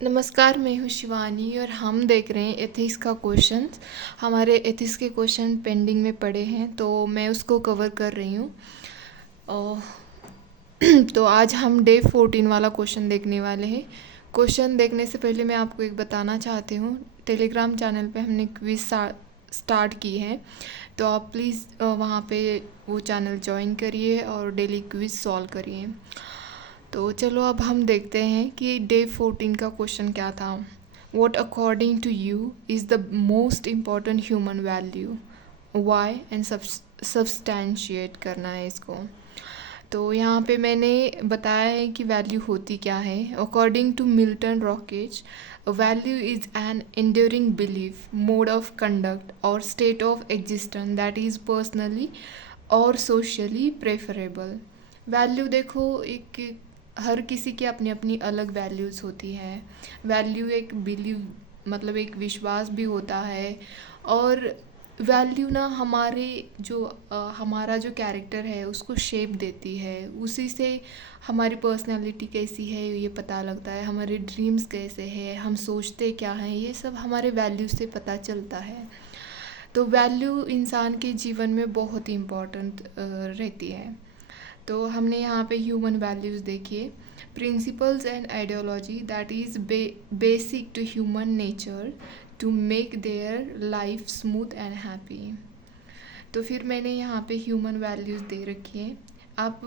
नमस्कार, मैं हूँ शिवानी और हम देख रहे हैं एथिक्स का क्वेश्चंस। हमारे एथिक्स के क्वेश्चन पेंडिंग में पड़े हैं तो मैं उसको कवर कर रही हूँ। अ, तो आज हम डे 14 वाला क्वेश्चन देखने वाले हैं। क्वेश्चन देखने से पहले मैं आपको एक बताना चाहती हूँ, टेलीग्राम चैनल पे हमने क्विज स्टार्ट की है, तो आप प्लीज़ वहाँ पे वो चैनल ज्वाइन करिए और डेली क्विज सॉल्व करिए। तो चलो अब हम देखते हैं कि डे 14 का क्वेश्चन क्या था। What according to you is the most important human value, why and substantiate करना है इसको। तो यहाँ पे मैंने बताया है कि वैल्यू होती क्या है। According to Milton Rokeach, value is an enduring belief, mode of conduct और state of existence that is personally और सोशली प्रेफरेबल। वैल्यू देखो, एक हर किसी की अपनी अपनी अलग वैल्यूज़ होती हैं। वैल्यू एक बिलीव मतलब एक विश्वास भी होता है। और वैल्यू ना हमारे जो हमारा जो कैरेक्टर है उसको शेप देती है। उसी से हमारी पर्सनालिटी कैसी है ये पता लगता है, हमारे ड्रीम्स कैसे हैं, हम सोचते क्या हैं, ये सब हमारे वैल्यू से पता चलता है। तो वैल्यू इंसान के जीवन में बहुत ही इम्पोर्टेंट रहती है। तो हमने यहाँ पे ह्यूमन वैल्यूज़ देखिए। Principles and ideology that is basic to human nature to make their life smooth and happy. तो फिर मैंने यहाँ पे ह्यूमन वैल्यूज़ दे रखी है। आप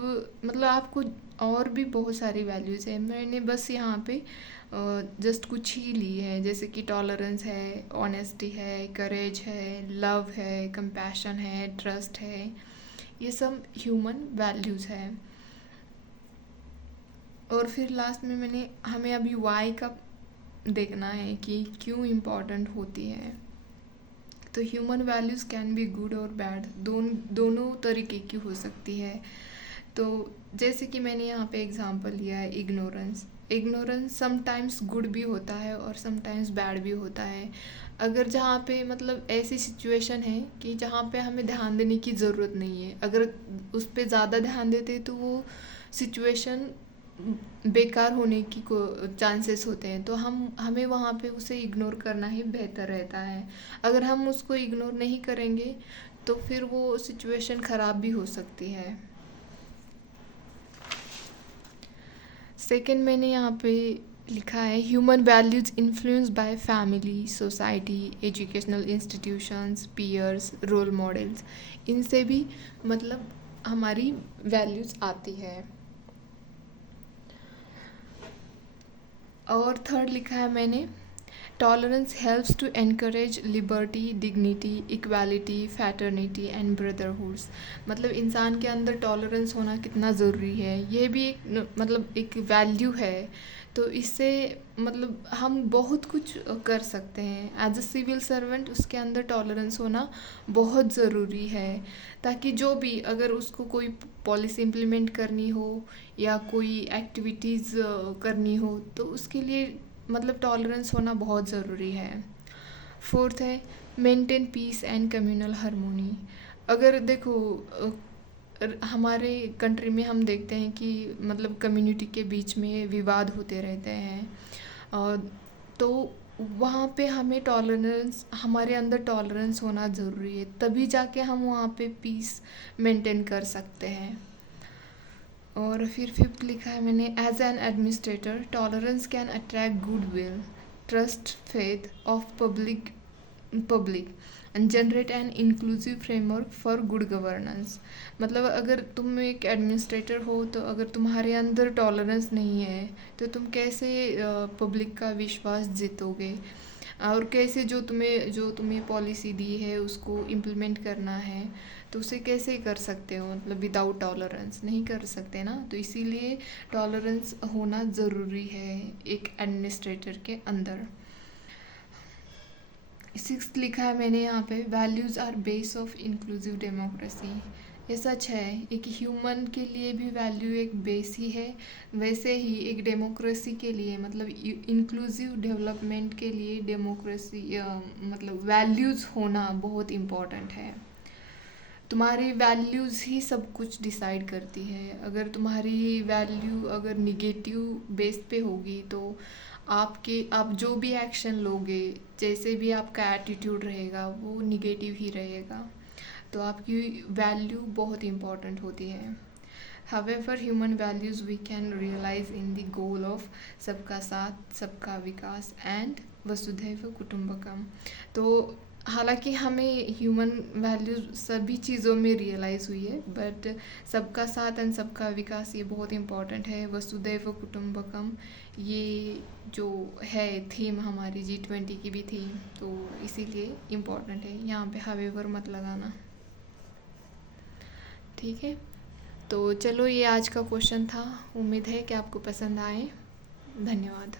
मतलब आपको और भी बहुत सारी वैल्यूज़ है, मैंने बस यहाँ पे जस्ट कुछ ही ली है, जैसे कि टॉलरेंस है, ऑनेस्टी है, करेज है, लव है, कंपैशन है, ट्रस्ट है। ये सब ह्यूमन वैल्यूज़ है। और फिर लास्ट में मैंने हमें अभी वाई का देखना है कि क्यों इम्पोर्टेंट होती है। तो human values can be good और बैड, दोनों तरीके की हो सकती है। तो जैसे कि मैंने यहाँ पे एग्जांपल लिया है इग्नोरेंस। इग्नोरेंस समटाइम्स गुड भी होता है और समटाइम्स बैड भी होता है। अगर जहाँ पे मतलब ऐसी सिचुएशन है कि जहाँ पे हमें ध्यान देने की ज़रूरत नहीं है, अगर उस पर ज़्यादा ध्यान देते तो वो सिचुएशन बेकार होने की को चांसेस होते हैं। तो हमें वहाँ पे उसे इग्नोर करना ही बेहतर रहता है। अगर हम उसको इग्नोर नहीं करेंगे तो फिर वो सिचुएशन ख़राब भी हो सकती है। सेकंड मैंने यहाँ पे लिखा है human values influence by family, society, educational institutions, peers, role models. इनसे भी मतलब हमारी वैल्यूज़ आती है। और थर्ड लिखा है मैंने tolerance helps to encourage liberty, dignity, equality, fraternity and brotherhoods. मतलब इंसान के अंदर टॉलरेंस होना कितना ज़रूरी है, ये भी एक मतलब एक वैल्यू है। तो इससे मतलब हम बहुत कुछ कर सकते हैं। एज अ सिविल सर्वेंट उसके अंदर टॉलरेंस होना बहुत ज़रूरी है, ताकि जो भी अगर उसको कोई पॉलिसी इम्प्लीमेंट करनी हो या कोई एक्टिविटीज़ करनी हो तो उसके लिए मतलब टॉलरेंस होना बहुत ज़रूरी है। फोर्थ है maintain piece and communal harmony. अगर देखो हमारे कंट्री में हम देखते हैं कि मतलब कम्युनिटी के बीच में विवाद होते रहते हैं, तो वहाँ पे हमें टॉलरेंस, हमारे अंदर टॉलरेंस होना ज़रूरी है, तभी जाके हम वहाँ पे पीस मेंटेन कर सकते हैं। और फिर फिफ्थ लिखा है मैंने as an administrator tolerance can attract good will, trust, faith of public and generate an inclusive framework for good governance. मतलब अगर तुम एक एडमिनिस्ट्रेटर हो तो अगर तुम्हारे अंदर टॉलरेंस नहीं है तो तुम कैसे पब्लिक का विश्वास जीतोगे, और कैसे जो तुम्हें पॉलिसी दी है उसको इम्प्लीमेंट करना है तो उसे कैसे कर सकते हो। मतलब विदाउट टॉलरेंस नहीं कर सकते ना, तो इसीलिए टॉलरेंस होना ज़रूरी है एक एडमिनिस्ट्रेटर के अंदर। सिक्स्थ लिखा है मैंने यहाँ पे values are base of inclusive democracy. ये सच है, एक ह्यूमन के लिए भी वैल्यू एक बेस ही है, वैसे ही एक डेमोक्रेसी के लिए मतलब इंक्लूसिव डेवलपमेंट के लिए डेमोक्रेसी मतलब वैल्यूज़ होना बहुत इम्पोर्टेंट है। तुम्हारी वैल्यूज़ ही सब कुछ डिसाइड करती है। अगर तुम्हारी वैल्यू अगर निगेटिव बेस पे होगी तो आप जो भी एक्शन लोगे, जैसे भी आपका एटीट्यूड रहेगा वो निगेटिव ही रहेगा। तो आपकी वैल्यू बहुत इम्पोर्टेंट होती है। However, human values we can realize in the goal of सबका साथ सबका विकास एंड वसुधैव कुटुंबकम। तो हालांकि हमें ह्यूमन वैल्यूज सभी चीज़ों में रियलाइज़ हुई है, बट सबका साथ एंड सबका विकास ये बहुत इम्पॉर्टेंट है। वसुधैव कुटुंबकम ये जो है थीम हमारी G20 की भी थीम, तो इसीलिए इम्पॉर्टेंट है। यहाँ पे हावेवर मत लगाना, ठीक है। तो चलो, ये आज का क्वेश्चन था। उम्मीद है कि आपको पसंद आए। धन्यवाद।